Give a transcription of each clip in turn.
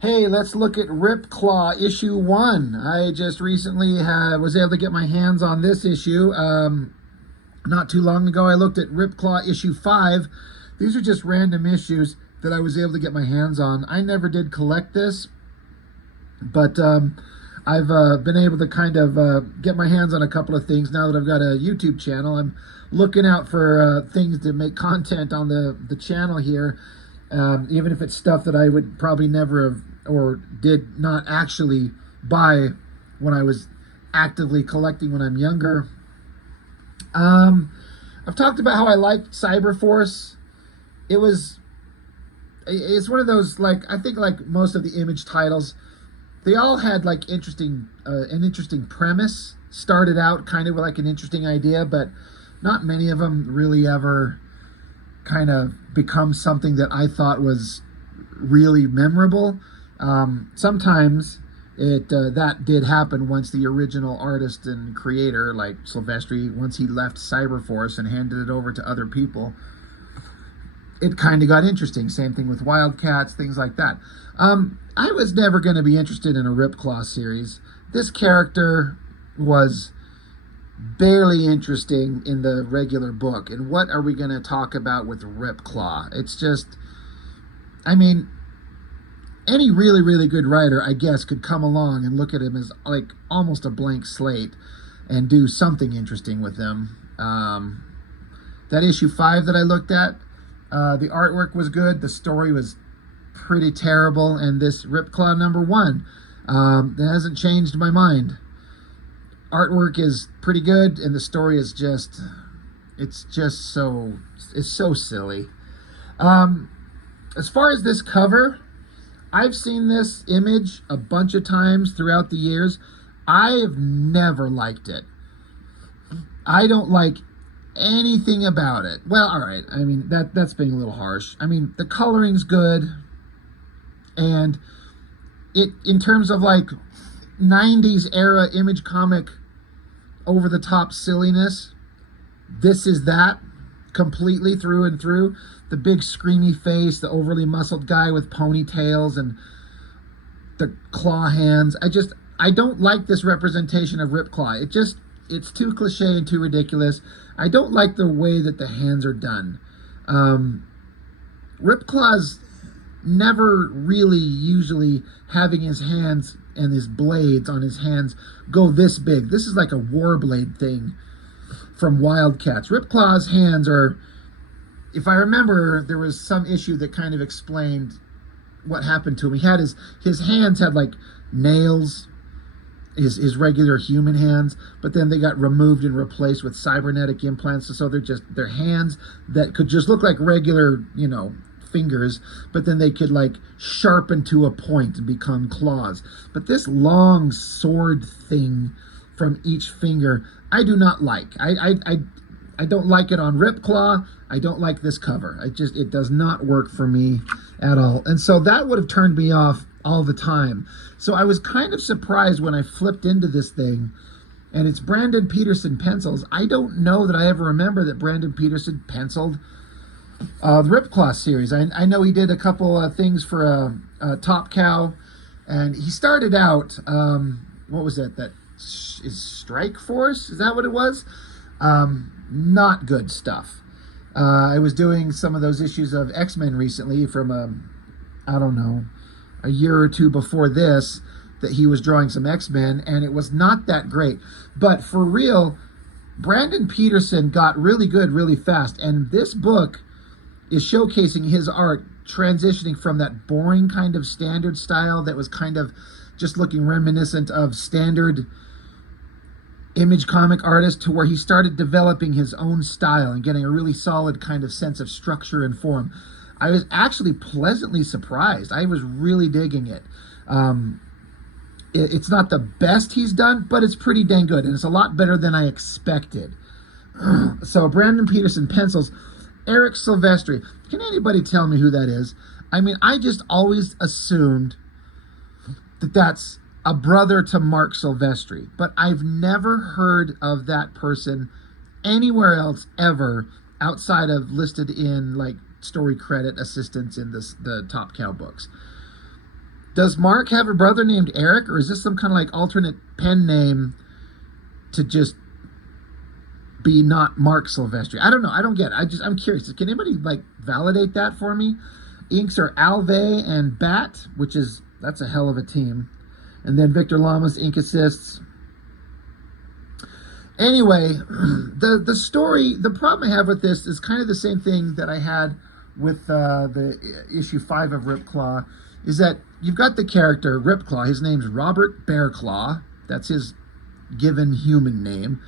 Hey, let's look at Ripclaw issue 1. I just recently was able to get my hands on this issue. Not too long ago, I looked at Ripclaw issue 5. These are just random issues that I was able to get my hands on. I never did collect this, but I've been able to kind of get my hands on a couple of things now that I've got a YouTube channel. I'm looking out for things to make content on the channel here, even if it's stuff that I would probably never have or did not actually buy when I was actively collecting when I'm younger. I've talked about how I liked Cyberforce. It's one of those, like, I think like most of the Image titles, they all had like an interesting premise. Started out kind of with like an interesting idea, but not many of them really ever kind of become something that I thought was really memorable. Sometimes that did happen once the original artist and creator, like Silvestri, once he left Cyberforce and handed it over to other people, it kind of got interesting. Same thing with Wildcats, things like that. I was never going to be interested in a Ripclaw series. This character was barely interesting in the regular book. And what are we going to talk about with Ripclaw? It's just, I mean, any really, really good writer, I guess, could come along and look at him as like almost a blank slate and do something interesting with him. That issue 5 that I looked at, the artwork was good. The story was pretty terrible. And this Ripclaw number 1, that hasn't changed my mind. Artwork is pretty good, and the story is just, it's so silly. As far as this cover, I've seen this image a bunch of times throughout the years. I've never liked it. I don't like anything about it. Well, all right. I mean, that's being a little harsh. I mean, the coloring's good, and it, in terms of like 90s era Image comic over the top silliness, this is that completely through and through. The big screamy face, the overly muscled guy with ponytails and the claw hands. I don't like this representation of Ripclaw. It's too cliche and too ridiculous. I don't like the way that the hands are done. Ripclaw's never really usually having his hands and his blades on his hands go this big. This is like a Warblade thing from Wildcats. Ripclaw's hands are, if I remember, there was some issue that kind of explained what happened to him. He had his hands had like nails, his regular human hands, but then they got removed and replaced with cybernetic implants. So they're hands that could just look like regular, fingers, but then they could like sharpen to a point and become claws. But this long sword thing from each finger, I do not like. I don't like it on Ripclaw. I don't like this cover. It does not work for me at all. And so that would have turned me off all the time. So I was kind of surprised when I flipped into this thing, and it's Brandon Peterson pencils. I don't know that I ever remember that Brandon Peterson penciled the Ripclaw series. I know he did a couple things for Top Cow, and he started out, what was that? That is Strike Force? Is that what it was? Not good stuff. I was doing some of those issues of X-Men recently from, I don't know, a year or two before this, that he was drawing some X-Men, and it was not that great. But for real, Brandon Peterson got really good really fast, and this book is showcasing his art transitioning from that boring kind of standard style that was kind of just looking reminiscent of standard Image comic artist to where he started developing his own style and getting a really solid kind of sense of structure and form. I was actually pleasantly surprised. I was really digging it. It's not the best he's done, but it's pretty dang good, and it's a lot better than I expected. So Brandon Peterson pencils. Eric Silvestri. Can anybody tell me who that is? I mean, I just always assumed that that's a brother to Mark Silvestri, but I've never heard of that person anywhere else ever outside of listed in like story credit assistants in the Top Cow books. Does Mark have a brother named Eric, or is this some kind of like alternate pen name to just be not Mark Silvestri? I don't know. I don't get it. I'm curious. Can anybody like validate that for me? Inks are Alve and Bat, that's a hell of a team. And then Victor Lamas, ink assists. Anyway, the story, the problem I have with this is kind of the same thing that I had with the issue 5 of Ripclaw, is that you've got the character Ripclaw. His name's Robert Bearclaw. That's his given human name.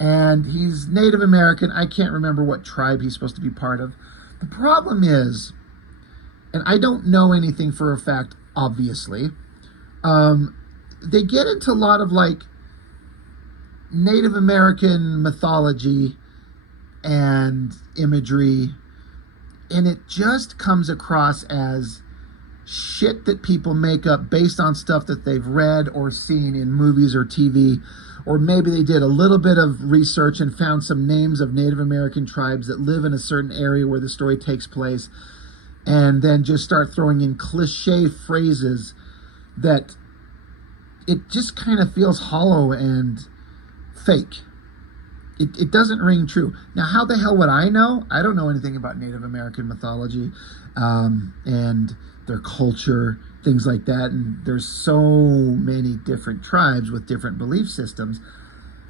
And he's Native American. I can't remember what tribe he's supposed to be part of. The problem is, and I don't know anything for a fact, obviously, they get into a lot of like Native American mythology and imagery, and it just comes across as shit that people make up based on stuff that they've read or seen in movies or TV, or maybe they did a little bit of research and found some names of Native American tribes that live in a certain area where the story takes place, and then just start throwing in cliche phrases that it just kind of feels hollow and fake. It doesn't ring true. Now, how the hell would I know? I don't know anything about Native American mythology and their culture, things like that. And there's so many different tribes with different belief systems.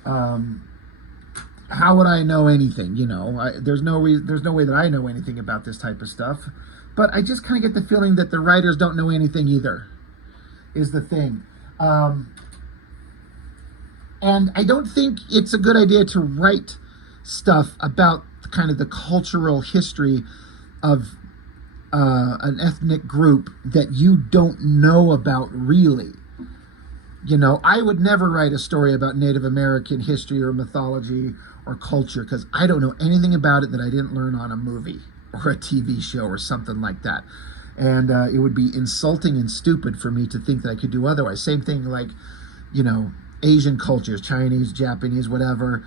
How would I know anything? You know, there's no way that I know anything about this type of stuff. But I just kind of get the feeling that the writers don't know anything either, is the thing. And I don't think it's a good idea to write stuff about kind of the cultural history of an ethnic group that you don't know about really. You know, I would never write a story about Native American history or mythology or culture because I don't know anything about it that I didn't learn on a movie or a TV show or something like that. And it would be insulting and stupid for me to think that I could do otherwise. Same thing like, you know, Asian cultures, Chinese, Japanese, whatever,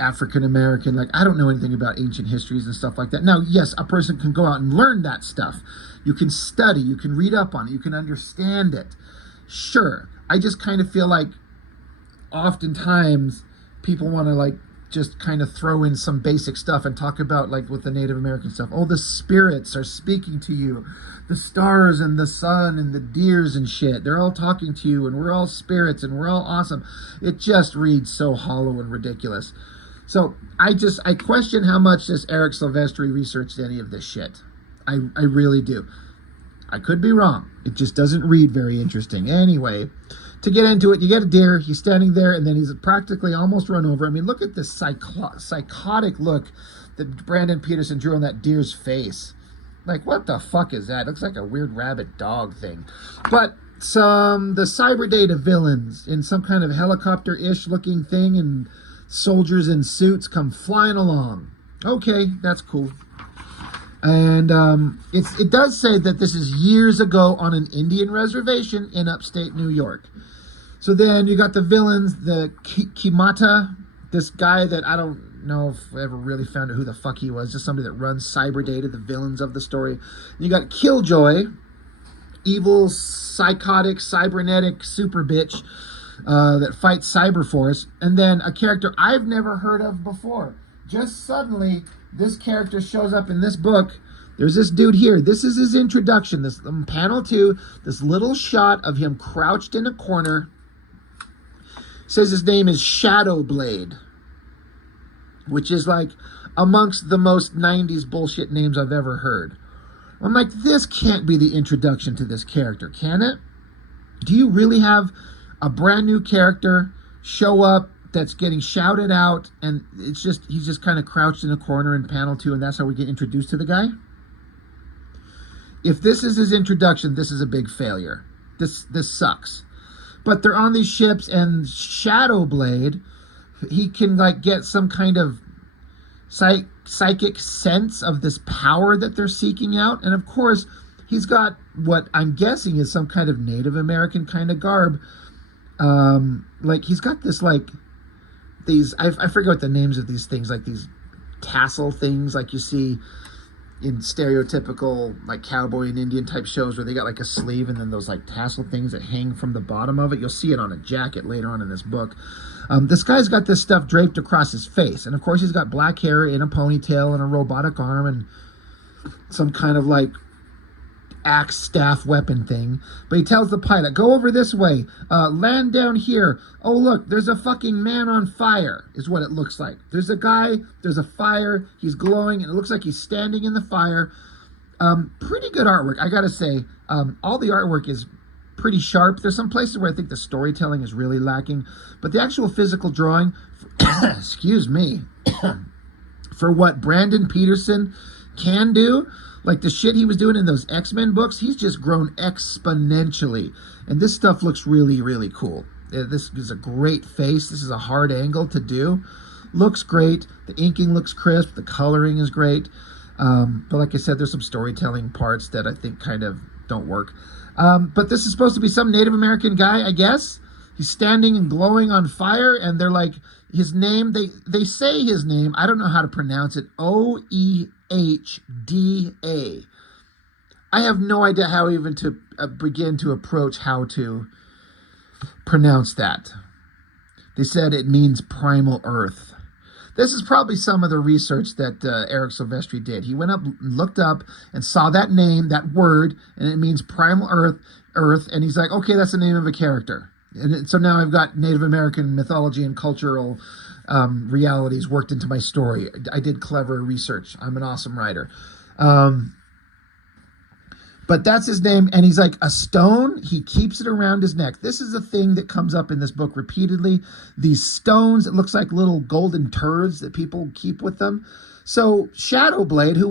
African American, like I don't know anything about ancient histories and stuff like that. Now, yes, a person can go out and learn that stuff. You can study, you can read up on it, you can understand it. Sure. I just kind of feel like oftentimes people want to like just kind of throw in some basic stuff and talk about like with the Native American stuff. Oh, the spirits are speaking to you. The stars and the sun and the deers and shit. They're all talking to you and we're all spirits and we're all awesome. It just reads so hollow and ridiculous. So I question how much this Eric Silvestri researched any of this shit. I really do. I could be wrong. It just doesn't read very interesting. Anyway, to get into it, you get a deer. He's standing there, and then he's practically almost run over. I mean, look at this psychotic look that Brandon Peterson drew on that deer's face. Like, what the fuck is that? It looks like a weird rabbit dog thing. But the cyber data villains in some kind of helicopter-ish looking thing, and soldiers in suits come flying along. Okay, that's cool. And it does say that this is years ago on an Indian reservation in upstate New York. So then you got the villains, the Kimata, this guy that I don't know if I ever really found out who the fuck he was, just somebody that runs cyber data, the villains of the story. And you got Killjoy, evil, psychotic, cybernetic super bitch that fights Cyberforce. And then a character I've never heard of before. Just suddenly, this character shows up in this book. There's this dude here. This is his introduction. This panel 2, this little shot of him crouched in a corner. Says his name is Shadowblade, which is like amongst the most 90s bullshit names I've ever heard. I'm like, this can't be the introduction to this character, can it? Do you really have a brand new character show up that's getting shouted out, and he's just kind of crouched in a corner in panel 2, and that's how we get introduced to the guy? If this is his introduction, this is a big failure. This sucks. But they're on these ships, and Shadowblade, he can like get some kind of psychic sense of this power that they're seeking out, and of course he's got what I'm guessing is some kind of Native American kind of garb. Like he's got this like these, I forget what the names of these things, like these tassel things like you see in stereotypical like cowboy and Indian type shows where they got like a sleeve and then those like tassel things that hang from the bottom of it. You'll see it on a jacket later on in this book. This guy's got this stuff draped across his face, and of course he's got black hair in a ponytail and a robotic arm and some kind of like axe staff weapon thing. But he tells the pilot, go over this way, land down here. Oh look, there's a fucking man on fire is what it looks like. There's a guy, there's a fire, he's glowing, and it looks like he's standing in the fire. Pretty good artwork, I gotta say. All the artwork is pretty sharp. There's some places where I think the storytelling is really lacking, but the actual physical drawing, excuse me, for what Brandon Peterson can do, like the shit he was doing in those X-Men books, he's just grown exponentially. And this stuff looks really, really cool. This is a great face. This is a hard angle to do. Looks great. The inking looks crisp. The coloring is great. But like I said, there's some storytelling parts that I think kind of don't work. But this is supposed to be some Native American guy, I guess. He's standing and glowing on fire, and they're like, his name, they say his name, I don't know how to pronounce it, Oehda. I have no idea how even to begin to approach how to pronounce that. They said it means primal earth. This is probably some of the research that Eric Silvestri did. He went up, looked up, and saw that name, that word, and it means primal earth, and he's like, okay, that's the name of a character. And so now I've got Native American mythology and cultural realities worked into my story. I did clever research. I'm an awesome writer. But that's his name, and he's like a stone. He keeps it around his neck. This is a thing that comes up in this book repeatedly. These stones, it looks like little golden turds that people keep with them. So Shadowblade,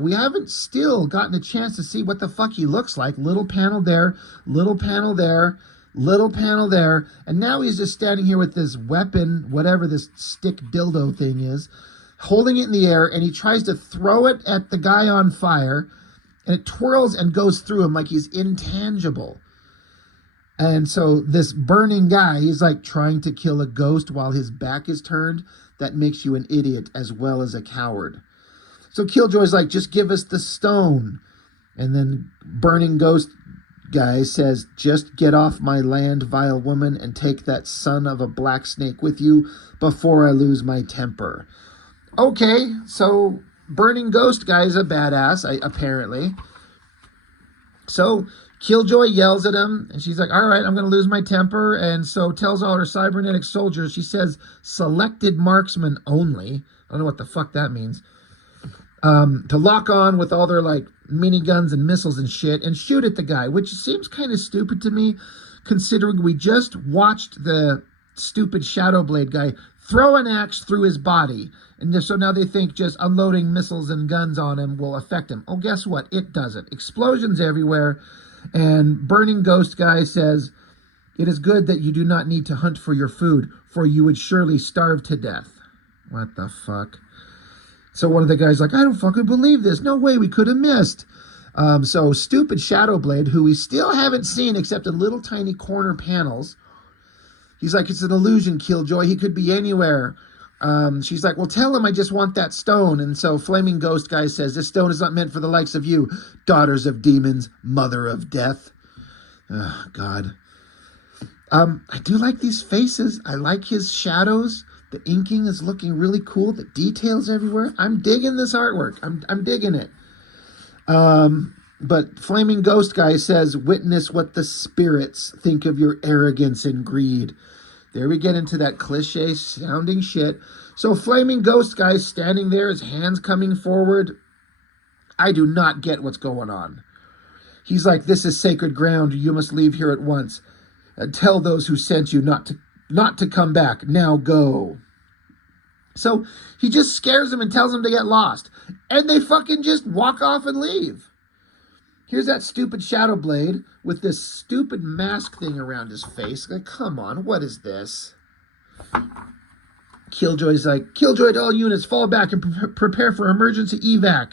we haven't still gotten a chance to see what the fuck he looks like. Little panel there, little panel there, little panel there, and now he's just standing here with this weapon, whatever this stick dildo thing is, holding it in the air, and he tries to throw it at the guy on fire, and it twirls and goes through him like he's intangible. And so this burning guy, he's like trying to kill a ghost while his back is turned. That makes you an idiot as well as a coward. So Killjoy's like, just give us the stone. And then burning ghost guy says, just get off my land, vile woman, and take that son of a black snake with you before I lose my temper. Okay, so burning ghost guy is a badass, apparently. So Killjoy yells at him, and she's like, all right, I'm going to lose my temper, and so tells all her cybernetic soldiers, she says, selected marksmen only. I don't know what the fuck that means. To lock on with all their, like, miniguns and missiles and shit and shoot at the guy, which seems kind of stupid to me, considering we just watched the stupid Shadowblade guy throw an axe through his body. And so now they think just unloading missiles and guns on him will affect him. Oh, guess what? It doesn't. Explosions everywhere. And Burning Ghost guy says, it is good that you do not need to hunt for your food, for you would surely starve to death. What the fuck? So one of the guys like, I don't fucking believe this. No way, we could have missed. So stupid Shadowblade, who we still haven't seen except in little tiny corner panels. He's like, it's an illusion, Killjoy. He could be anywhere. She's like, well, tell him I just want that stone. And so Flaming Ghost guy says, this stone is not meant for the likes of you, daughters of demons, mother of death. Oh, God. I do like these faces. I like his shadows. The inking is looking really cool. The details everywhere. I'm digging this artwork. I'm digging it. But Flaming Ghost guy says, witness what the spirits think of your arrogance and greed. There we get into that cliche sounding shit. So Flaming Ghost guy standing there, his hands coming forward. I do not get what's going on. He's like, this is sacred ground. You must leave here at once. Tell those who sent you not to come back. Now go. So he just scares them and tells them to get lost. And they fucking just walk off and leave. Here's that stupid Shadowblade with this stupid mask thing around his face. Like, come on, what is this? Killjoy's like, Killjoy to all units, fall back and prepare for emergency evac.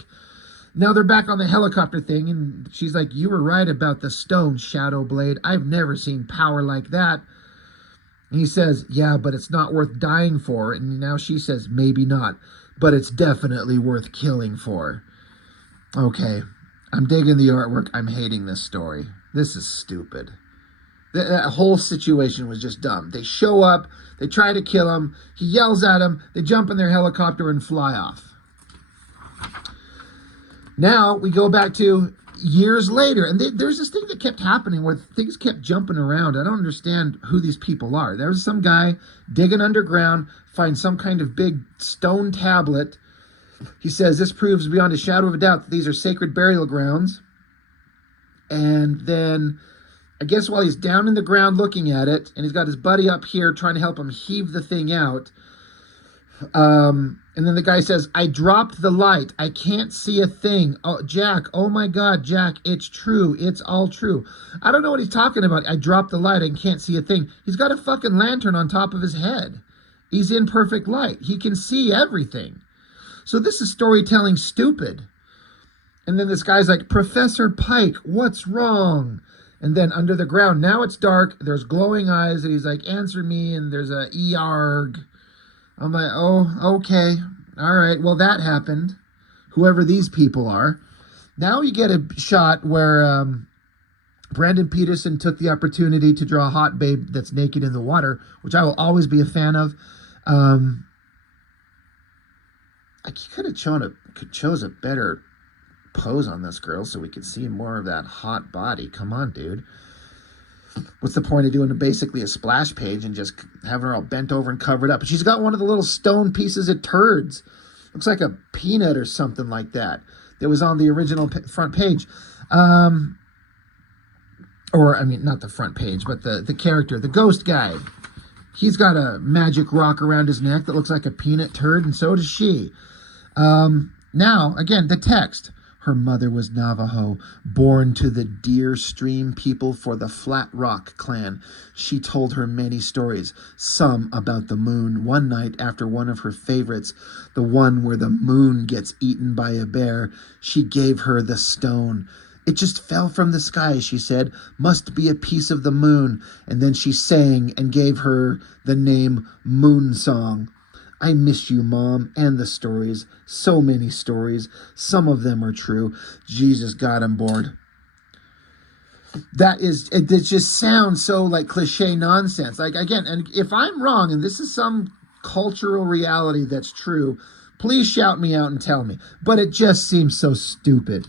Now they're back on the helicopter thing, and she's like, you were right about the stone, Shadowblade. I've never seen power like that. And he says, yeah, but it's not worth dying for. And now she says, maybe not, but it's definitely worth killing for. Okay, I'm digging the artwork. I'm hating this story. This is stupid. That whole situation was just dumb. They show up, they try to kill him, he yells at them, they jump in their helicopter and fly off. Now we go back to years later, and there's this thing that kept happening where things kept jumping around. I don't understand who these people are. There was some guy digging underground, finds some kind of big stone tablet. He says this proves beyond a shadow of a doubt that these are sacred burial grounds. And then I guess while he's down in the ground looking at it, and he's got his buddy up here trying to help him heave the thing out, and then the guy says, I dropped the light. I can't see a thing. Oh, Jack, oh my God, Jack, it's true. It's all true. I don't know what he's talking about. I dropped the light. I can't see a thing. He's got a fucking lantern on top of his head. He's in perfect light. He can see everything. So this is storytelling stupid. And then this guy's like, Professor Pike, what's wrong? And then under the ground, now it's dark. There's glowing eyes. And he's like, answer me. And there's a EARG. I'm like, oh, okay. All right. Well, that happened. Whoever these people are. Now you get a shot where Brandon Peterson took the opportunity to draw a hot babe that's naked in the water, which I will always be a fan of. I could have chose a better pose on this girl so we could see more of that hot body. Come on, dude. What's the point of doing basically a splash page and just having her all bent over and covered up? But she's got one of the little stone pieces of turds. Looks like a peanut or something like that. That was on the original front page. Or, I mean, not the front page, but the character, the ghost guy. He's got a magic rock around his neck that looks like a peanut turd, and so does she. Now, again, the text. Her mother was Navajo, born to the Deer Stream people for the Flat Rock clan. She told her many stories, some about the moon. One night, after one of her favorites, the one where the moon gets eaten by a bear, she gave her the stone. It just fell from the sky, she said. Must be a piece of the moon. And then she sang and gave her the name Moon Song. I miss you, Mom, and the stories. So many stories. Some of them are true. Jesus got on board. It just sounds so like cliche nonsense. Like, again, and if I'm wrong, and this is some cultural reality that's true, please shout me out and tell me. But it just seems so stupid.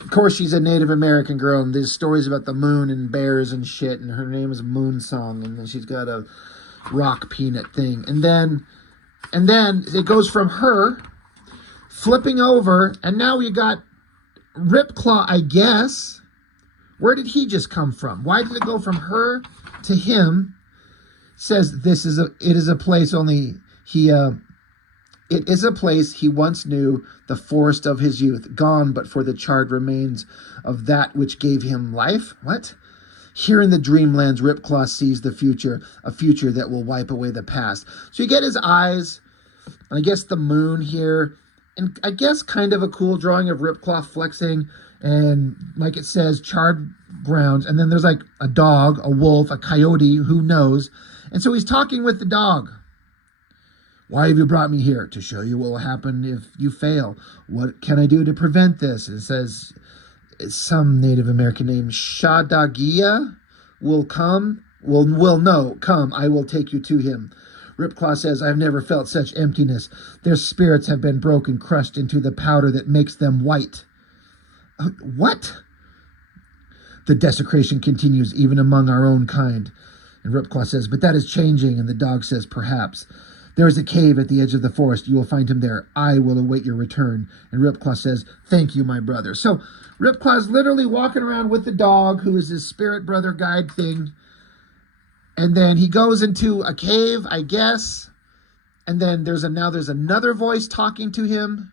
Of course, she's a Native American girl, and there's stories about the moon and bears and shit, and her name is Moon Song, and then she's got a rock peanut thing. And then it goes from her flipping over, and now you got Ripclaw, I guess. Where did he just come from? Why did it go from her to him? Says it is a place only he it is a place he once knew, the forest of his youth, gone but for the charred remains of that which gave him life. What? Here in the dreamlands, Ripclaw sees the future, a future that will wipe away the past. So you get his eyes, and I guess the moon here, and I guess kind of a cool drawing of Ripclaw flexing, and like it says, charred grounds, and then there's like a dog, a wolf, a coyote, who knows, and so he's talking with the dog. Why have you brought me here? To show you what will happen if you fail. What can I do to prevent this? It says some Native American name, Shadagia, will come. Come, I will take you to him. Ripclaw says, I've never felt such emptiness. Their spirits have been broken, crushed into the powder that makes them white. What? The desecration continues even among our own kind. And Ripclaw says, but that is changing. And the dog says, perhaps. There is a cave at the edge of the forest. You will find him there. I will await your return. And Ripclaw says, thank you, my brother. So Ripclaw is literally walking around with the dog, who is his spirit brother guide thing. And then he goes into a cave, I guess. And then there's another voice talking to him.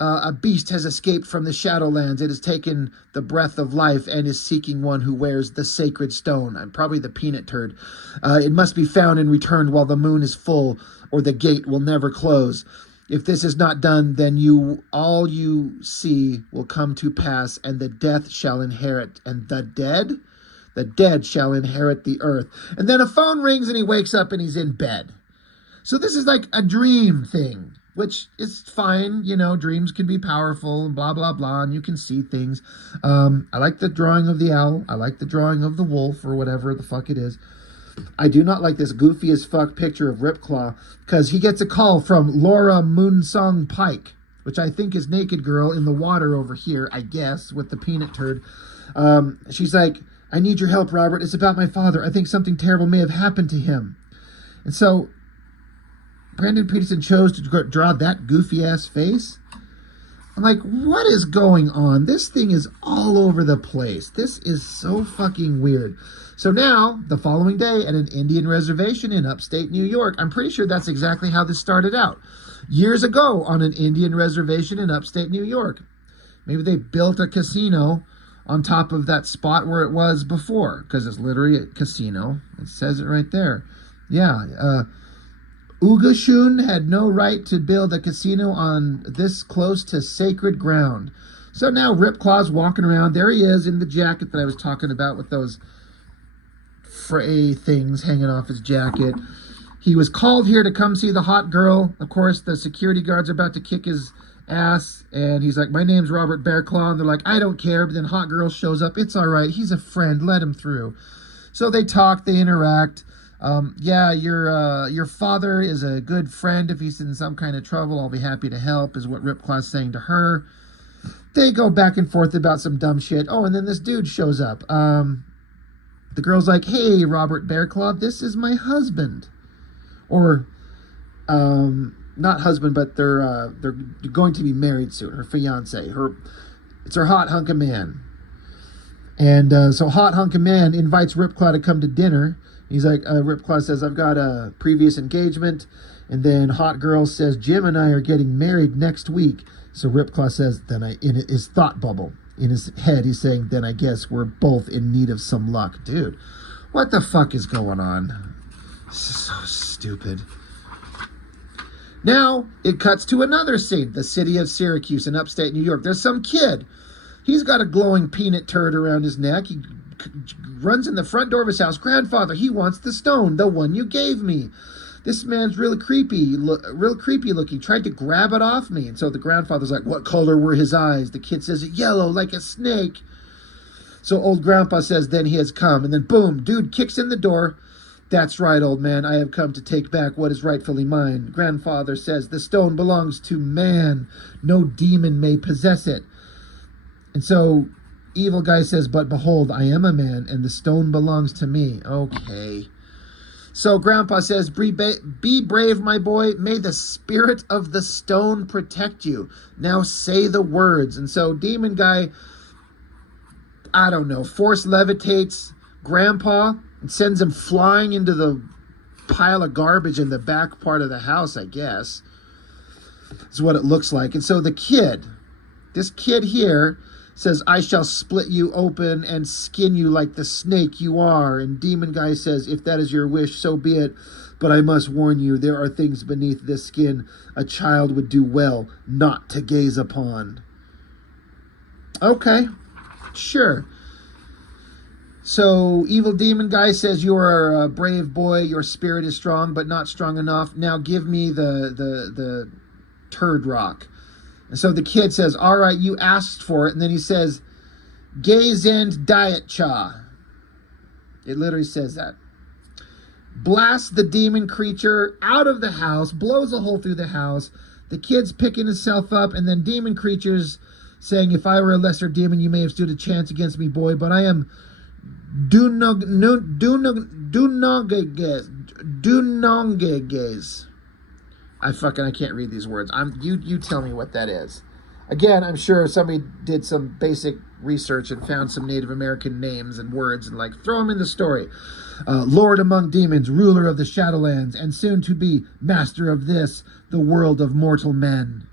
A beast has escaped from the Shadowlands. It has taken the breath of life and is seeking one who wears the sacred stone. I'm probably the peanut turd. It must be found and returned while the moon is full, or the gate will never close. If this is not done, then all you see will come to pass, and the death shall inherit. And the dead shall inherit the earth. And then a phone rings and he wakes up and he's in bed. So this is like a dream thing. which is fine. You know, dreams can be powerful and blah, blah, blah, and you can see things. I like the drawing of the owl. I like the drawing of the wolf or whatever the fuck it is. I do not like this goofy as fuck picture of Ripclaw because he gets a call from Laura Moonsong Pike, which I think is Naked Girl in the water over here, I guess, with the peanut turd. She's like, I need your help, Robert. It's about my father. I think something terrible may have happened to him. And so Brandon Peterson chose to draw that goofy-ass face. I'm like, what is going on? This thing is all over the place. This is so fucking weird. So now, the following day at an Indian reservation in upstate New York, I'm pretty sure that's exactly how this started out. Years ago on an Indian reservation in upstate New York. Maybe they built a casino on top of that spot where it was before, because it's literally a casino. It says it right there. Yeah, Ugashun had no right to build a casino on this close to sacred ground. So now Ripclaw's walking around. There he is in the jacket that I was talking about with those fray things hanging off his jacket. He was called here to come see the hot girl. Of course, the security guards are about to kick his ass, and he's like, my name's Robert Bearclaw, and they're like, I don't care. But then hot girl shows up. It's all right. He's a friend. Let him through. So they talk, they interact. Yeah, your father is a good friend. If he's in some kind of trouble, I'll be happy to help, is what Ripclaw's saying to her. They go back and forth about some dumb shit. Oh, and then this dude shows up. The girl's like, hey, Robert Bearclaw, this is my husband. Or, not husband, but they're going to be married soon. Her fiance. It's her hot hunk of man. And so hot hunk of man invites Ripclaw to come to dinner. He's like, Ripclaw says, I've got a previous engagement. And then hot girl says, Jim and I are getting married next week. So Ripclaw says, in his thought bubble, in his head, he's saying, then I guess we're both in need of some luck. Dude, what the fuck is going on? This is so stupid. Now, it cuts to another scene, the city of Syracuse in upstate New York. There's some kid. He's got a glowing peanut turd around his neck. He runs in the front door of his house. Grandfather, he wants the stone, the one you gave me. This man's real creepy looking. Tried to grab it off me. And so the grandfather's like, what color were his eyes? The kid says, yellow, like a snake. So old grandpa says, then he has come. And then boom, dude kicks in the door. That's right, old man. I have come to take back what is rightfully mine. Grandfather says, the stone belongs to man. No demon may possess it. And so evil guy says, but behold, I am a man, and the stone belongs to me. Okay. So Grandpa says, be brave, my boy. May the spirit of the stone protect you. Now say the words. And so Demon Guy, I don't know, force levitates Grandpa and sends him flying into the pile of garbage in the back part of the house, I guess. Is what it looks like. And so the kid, this kid here, says, I shall split you open and skin you like the snake you are. And Demon Guy says, if that is your wish, so be it. But I must warn you, there are things beneath this skin a child would do well not to gaze upon. Okay, sure. So evil Demon Guy says, you are a brave boy. Your spirit is strong, but not strong enough. Now give me the turd rock. And so the kid says, all right, you asked for it. And then he says, gaze and diet cha. It literally says that. Blasts the demon creature out of the house, blows a hole through the house. The kid's picking himself up, and then demon creature's saying, if I were a lesser demon, you may have stood a chance against me, boy, but I am Dunongeges. I can't read these words. You tell me what that is. Again, I'm sure somebody did some basic research and found some Native American names and words and throw them in the story. Lord among demons, ruler of the Shadowlands, and soon to be master of this, the world of mortal men.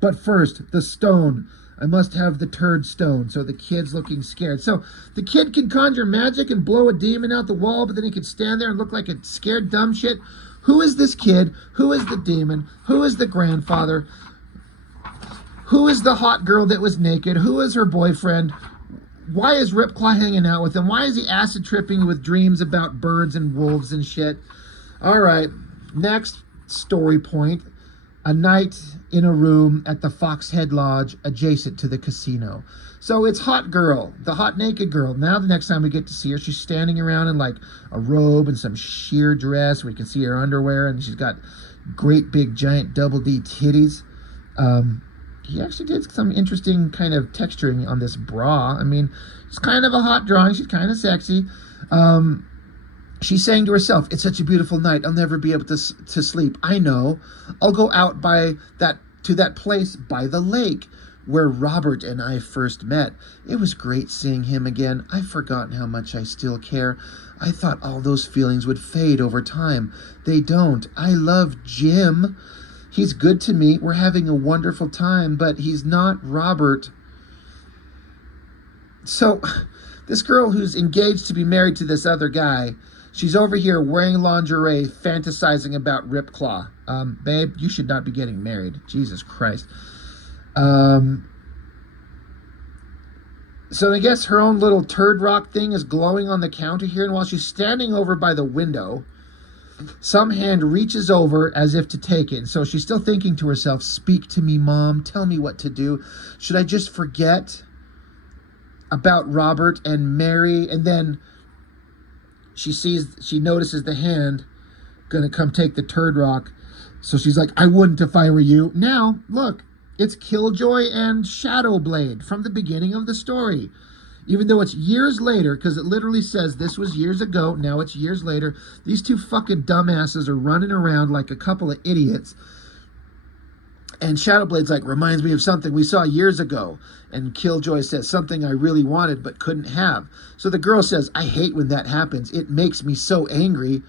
But first, the stone. I must have the turd stone. So the kid's looking scared. So the kid can conjure magic and blow a demon out the wall, but then he can stand there and look like a scared dumb shit. Who is this kid? Who is the demon? Who is the grandfather? Who is the hot girl that was naked? Who is her boyfriend? Why is Ripclaw hanging out with him? Why is he acid tripping with dreams about birds and wolves and shit? All right, next story point. A night in a room at the Foxhead Lodge adjacent to the casino. So it's hot girl, the hot naked girl. Now the next time we get to see her, she's standing around in like a robe and some sheer dress. We can see her underwear, and she's got great big giant double D titties. He actually did some interesting kind of texturing on this bra. I mean, it's kind of a hot drawing. She's kind of sexy. She's saying to herself, it's such a beautiful night. I'll never be able to sleep. I know. I'll go out to that place by the lake where Robert and I first met. It was great seeing him again. I've forgotten how much I still care. I thought all those feelings would fade over time. They don't. I love Jim. He's good to me. We're having a wonderful time, but he's not Robert. So this girl who's engaged to be married to this other guy, she's over here wearing lingerie, fantasizing about Ripclaw. Babe, you should not be getting married. Jesus Christ. So I guess her own little turd rock thing is glowing on the counter here, and while she's standing over by the window, some hand reaches over as if to take it. And so she's still thinking to herself, speak to me, Mom. Tell me what to do. Should I just forget about Robert and Mary? And then she notices the hand gonna come take the turd rock. So she's like, I wouldn't if I were you. Now, look, it's Killjoy and Shadowblade from the beginning of the story. Even though it's years later, because it literally says this was years ago, now it's years later. These two fucking dumbasses are running around like a couple of idiots. And Shadowblade's like, reminds me of something we saw years ago. And Killjoy says, something I really wanted but couldn't have. So the girl says, I hate when that happens. It makes me so angry.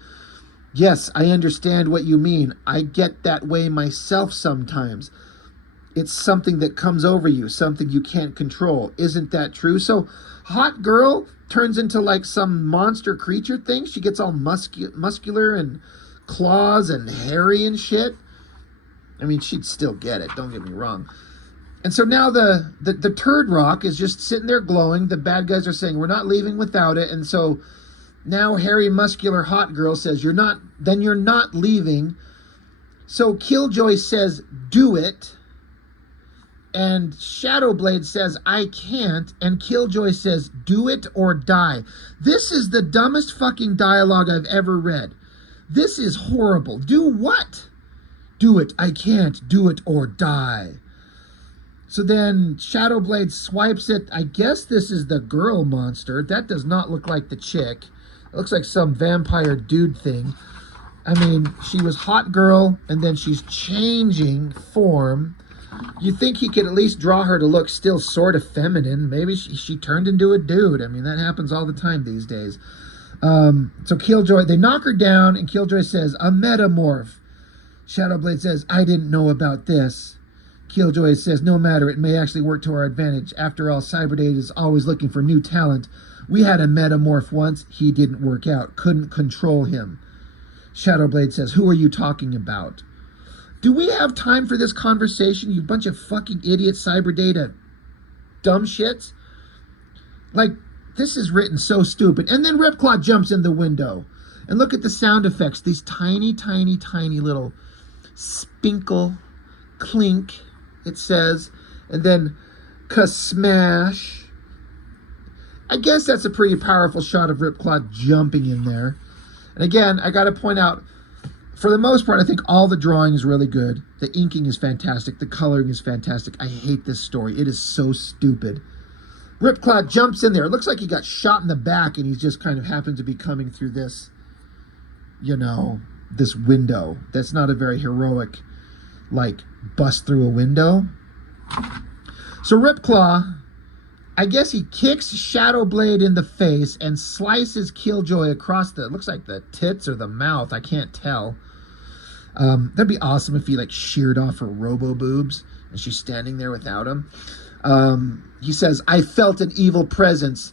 Yes, I understand what you mean. I get that way myself sometimes. It's something that comes over you, something you can't control. Isn't that true? So hot girl turns into like some monster creature thing. She gets all muscular and claws and hairy and shit. I mean, she'd still get it, don't get me wrong. And so now the turd rock is just sitting there glowing. The bad guys are saying, we're not leaving without it. And so now hairy, muscular, hot girl says, you're not leaving. So Killjoy says, do it. And Shadowblade says, I can't. And Killjoy says, do it or die. This is the dumbest fucking dialogue I've ever read. This is horrible. Do what? Do it. I can't. Do it or die. So then Shadowblade swipes it. I guess this is the girl monster. That does not look like the chick. It looks like some vampire dude thing. I mean, she was hot girl, and then she's changing form. You think he could at least draw her to look still sort of feminine. Maybe she turned into a dude. I mean, that happens all the time these days. So Killjoy, they knock her down, and Killjoy says, a metamorph. Shadowblade says, I didn't know about this. Killjoy says, no matter, it may actually work to our advantage. After all, Cyberdate is always looking for new talent. We had a metamorph once. He didn't work out. Couldn't control him. Shadowblade says, who are you talking about? Do we have time for this conversation, you bunch of fucking idiot Cyberdata dumb shits? Like, this is written so stupid. And then Ripclaw jumps in the window. And look at the sound effects. These tiny, tiny, tiny little spinkle, clink, it says. And then ka-smash. I guess that's a pretty powerful shot of Ripclaw jumping in there. And again, I got to point out, for the most part, I think all the drawing is really good. The inking is fantastic. The coloring is fantastic. I hate this story. It is so stupid. Ripclaw jumps in there. It looks like he got shot in the back, and he just kind of happened to be coming through this, you know, this window. That's not a very heroic, like, bust through a window. So Ripclaw, I guess he kicks Shadowblade in the face and slices Killjoy across the, it looks like the tits or the mouth. I can't tell. That'd be awesome if he like sheared off her robo boobs and she's standing there without him. He says, I felt an evil presence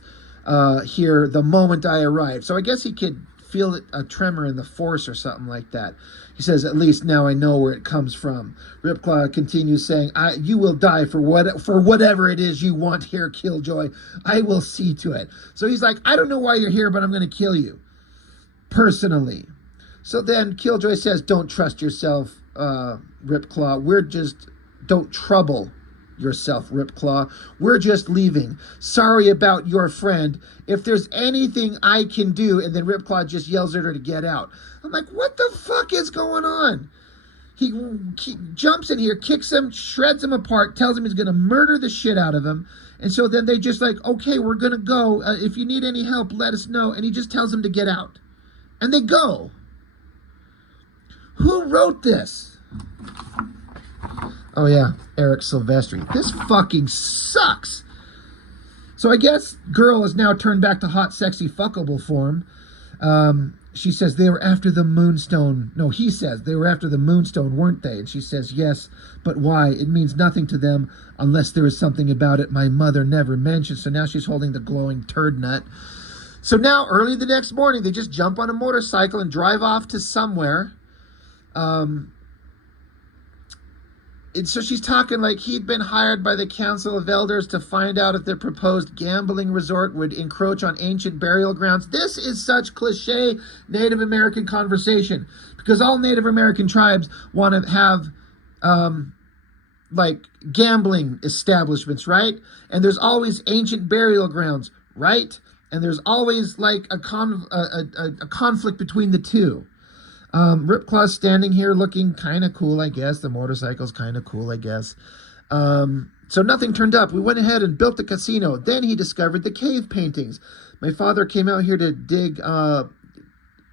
here the moment I arrived. So I guess he could feel a tremor in the force or something like that. He says, at least now I know where it comes from. Ripclaw continues saying, you will die for whatever it is you want here, Killjoy. I will see to it. So he's like, I don't know why you're here, but I'm going to kill you. Personally. So then Killjoy says, don't trust yourself. Ripclaw. Don't trouble yourself, Ripclaw. We're just leaving. Sorry about your friend. If there's anything I can do," and then Ripclaw just yells at her to get out. I'm like, what the fuck is going on? He jumps in here, kicks him, shreds him apart, tells him he's going to murder the shit out of him. And so then they just like, "Okay, we're going to go. If you need any help, let us know." And he just tells him to get out. And they go. Who wrote this? Oh yeah, Eric Silvestri. This fucking sucks. So I guess girl is now turned back to hot, sexy, fuckable form. She says, "They were after the moonstone." No, he says, "They were after the moonstone, weren't they?" And she says, "Yes, but why? It means nothing to them unless there is something about it my mother never mentioned." So now she's holding the glowing turd nut. So now, early the next morning, they just jump on a motorcycle and drive off to somewhere. And so she's talking like he'd been hired by the Council of Elders to find out if their proposed gambling resort would encroach on ancient burial grounds. This is such cliche Native American conversation, because all Native American tribes want to have like gambling establishments, right? And there's always ancient burial grounds, right? And there's always like a conflict between the two. Ripclaw's standing here looking kind of cool, I guess. The motorcycle's kind of cool, I guess. So nothing turned up. We went ahead and built the casino. Then he discovered the cave paintings. My father came out here to dig,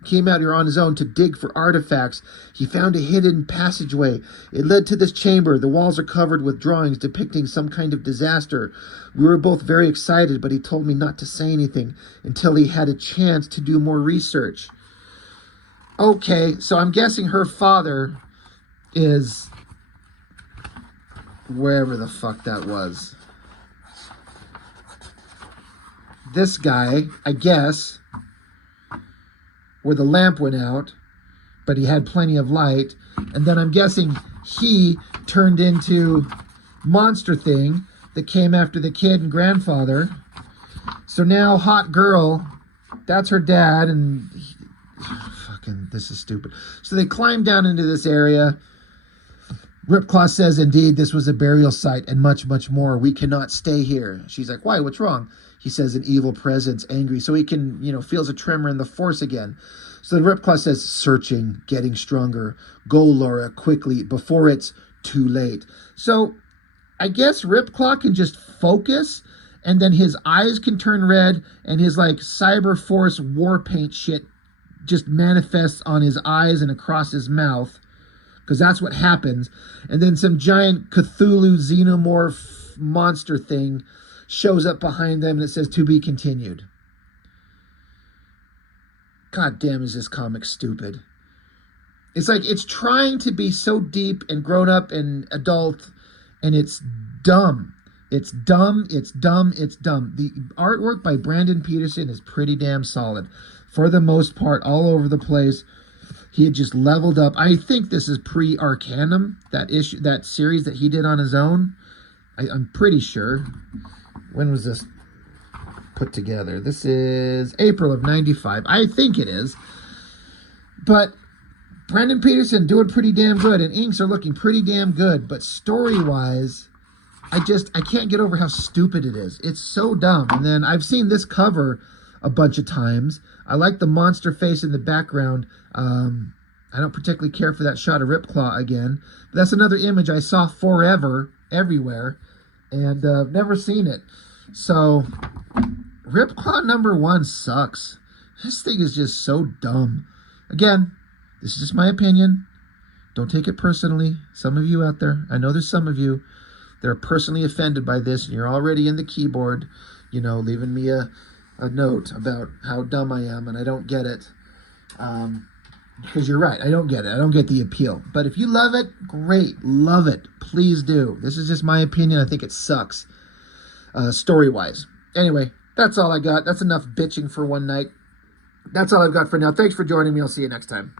came out here on his own to dig for artifacts. He found a hidden passageway. It led to this chamber. The walls are covered with drawings depicting some kind of disaster. We were both very excited, but he told me not to say anything until he had a chance to do more research. Okay, so I'm guessing her father is wherever the fuck that was. This guy, I guess, where the lamp went out, but he had plenty of light. And then I'm guessing he turned into monster thing that came after the kid and grandfather. So now hot girl, that's her dad, and this is stupid. So they climb down into this area. Ripclaw says, "Indeed, this was a burial site and much, much more. We cannot stay here." She's like, "Why? What's wrong?" He says, "An evil presence, angry." So he can, feels a tremor in the force again. So then Ripclaw says, "Searching, getting stronger. Go, Laura, quickly, before it's too late." So I guess Ripclaw can just focus, and then his eyes can turn red, and his like cyber force war paint shit just manifests on his eyes and across his mouth, because that's what happens. And then some giant Cthulhu xenomorph monster thing shows up behind them, and it says, "To be continued." God damn, is this comic stupid. It's like it's trying to be so deep and grown up and adult, and it's dumb. It's dumb, it's dumb, it's dumb. The artwork by Brandon Peterson is pretty damn solid. For the most part, all over the place. He had just leveled up. I think this is pre-Arcanum, that series that he did on his own. I'm pretty sure. When was this put together? This is April of 95. I think it is. But Brandon Peterson doing pretty damn good, and inks are looking pretty damn good. But story-wise, I can't get over how stupid it is. It's so dumb. And then I've seen this cover a bunch of times. I like the monster face in the background. I don't particularly care for that shot of Ripclaw again. But that's another image I saw forever, everywhere, and never seen it. So Ripclaw #1 sucks. This thing is just so dumb. Again, this is just my opinion. Don't take it personally. Some of you out there, I know there's some of you that are personally offended by this, and you're already in the keyboard, leaving me a note about how dumb I am, and I don't get it. Because you're right, I don't get it. I don't get the appeal. But if you love it, great. Love it. Please do. This is just my opinion. I think it sucks, story-wise. Anyway, that's all I got. That's enough bitching for one night. That's all I've got for now. Thanks for joining me. I'll see you next time.